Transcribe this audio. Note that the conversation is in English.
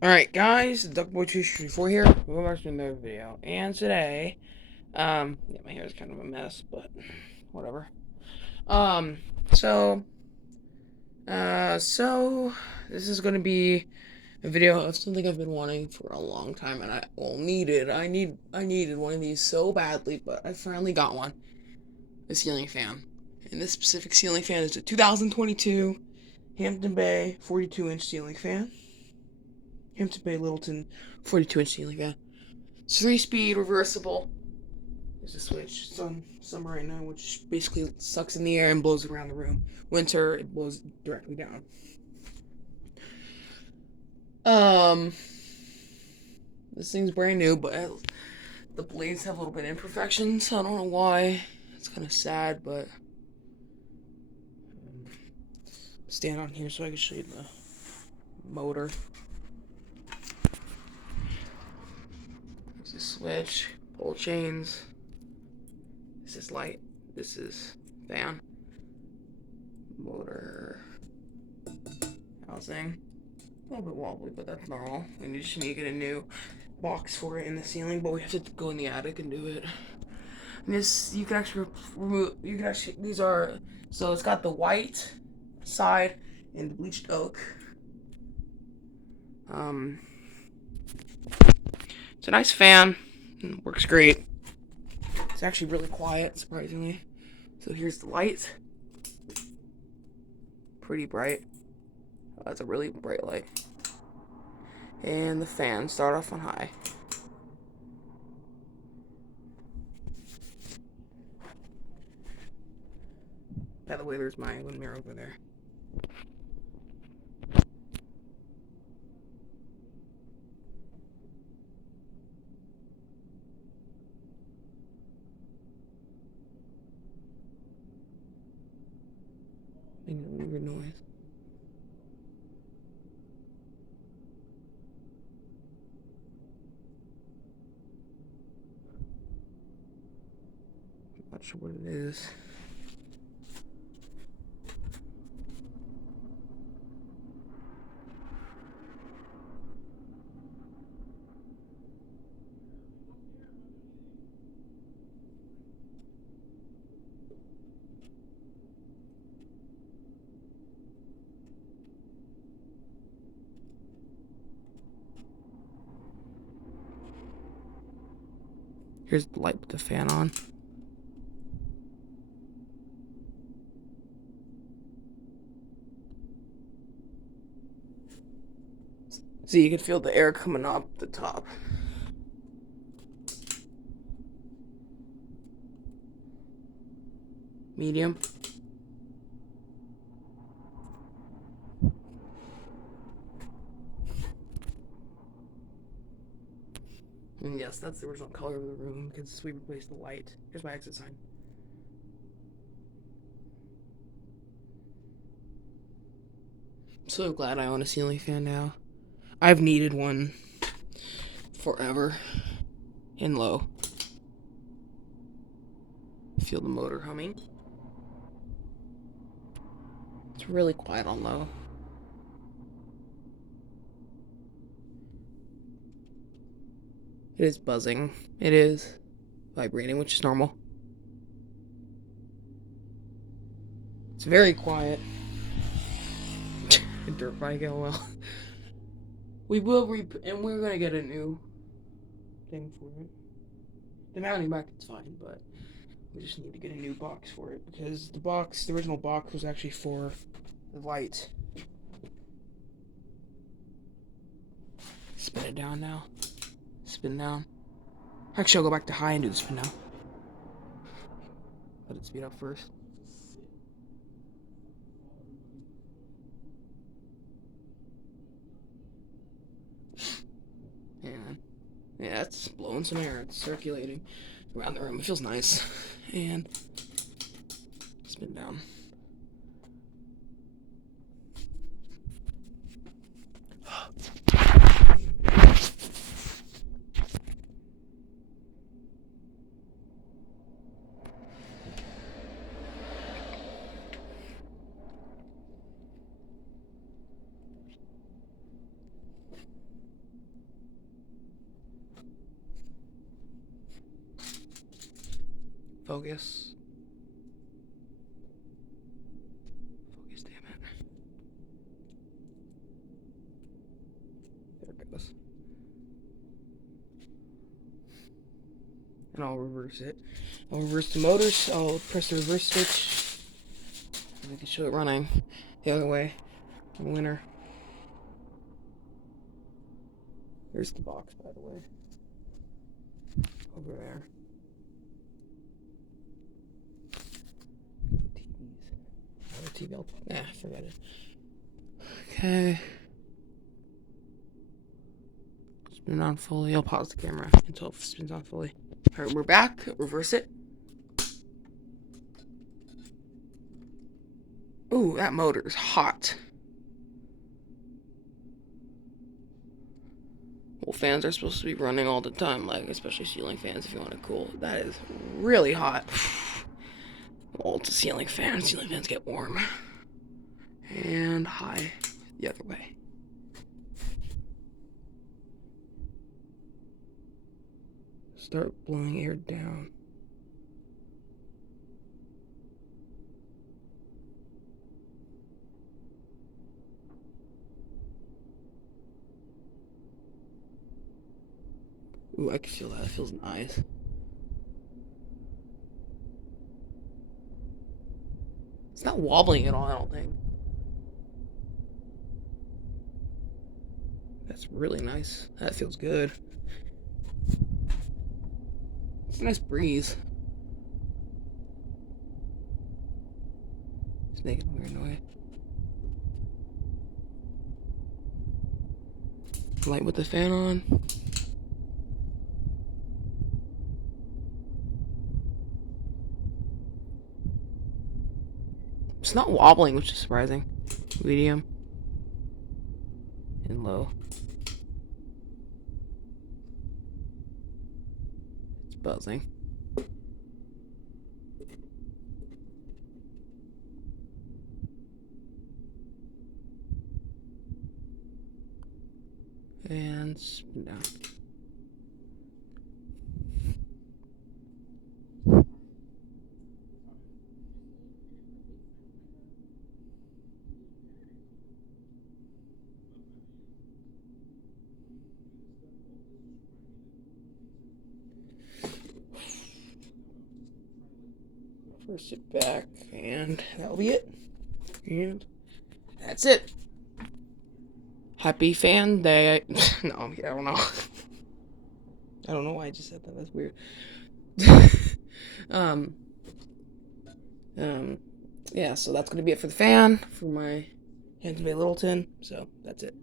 Alright guys, Duckboy234 here. Welcome back to another video. And today, yeah, my hair is kind of a mess, but whatever. Um, so, so this is gonna be a video of something I've been wanting for a long time, and I needed one of these so badly, but I finally got one. The ceiling fan. And this specific ceiling fan is a 2022 Hampton Bay 42-inch ceiling fan. Hampton Bay Littleton 42-inch ceiling fan. It's 3-speed reversible. There's a switch. It's on summer right now, which basically sucks in the air and blows around the room. Winter, it blows directly down. Um, this thing's brand new, but the blades have a little bit of imperfections. I don't know why. It's kind of sad, but stand on here so I can show you the motor. There's a switch, pull chains. This is light. This is fan. Motor housing. A little bit wobbly, but that's normal. We just need to get a new box for it in the ceiling, but we have to go in the attic and do it. And this, you can actually remove, these are, so it's got the white side and the bleached oak. It's a nice fan. It works great. It's actually really quiet, surprisingly. So here's the light. Pretty bright. That's a really bright light. And the fan, start off on high. By the way, there's my little mirror over there. Making a weird noise. Not sure what it is. Here's the light with the fan on. So you can feel the air coming up the top. Medium. And yes, that's the original color of the room because we replaced the light. Here's my exit sign. I'm so glad I own a ceiling fan now. I've needed one forever. And low. Feel the motor humming. It's really quiet on low. It is buzzing. It is vibrating, which is normal. It's very quiet. Dirt bike, lol. We will and we're gonna get a new thing for it. The mounting bracket's fine, but we just need to get a new box for it because the original box was actually for the light. Spin it down now. Spin down. Actually, I'll go back to high and do the spin down. Let it speed up first. And yeah, it's blowing some air. It's circulating around the room. It feels nice. And spin down. focus. Focus, damn it. There it goes. And I'll reverse it. I'll reverse the motors. I'll press the reverse switch. We can show it running the other way. Winner. There's the box, by the way. Over there. TVs. Nah, forget it. Okay. Spin on fully. I'll pause the camera until it spins on fully. Alright, we're back. Reverse it. Ooh, that motor is hot. Well, fans are supposed to be running all the time, like especially ceiling fans if you want it cool. That is really hot. Well, it's a ceiling fan. Ceiling fans get warm. And high the other way. Start blowing air down. Ooh, I can feel that. It feels nice. It's not wobbling at all, I don't think. That's really nice. That feels good. It's a nice breeze. It's making a weird noise. Light with the fan on. It's not wobbling, which is surprising. Medium. And low. It's buzzing. And spin down. Reverse it back, and that'll be it. And that's it. Happy fan day. No, I don't know. I don't know why I just said that. That's weird. Yeah, so that's gonna be it for the fan, for my Hampton Littleton. So that's it.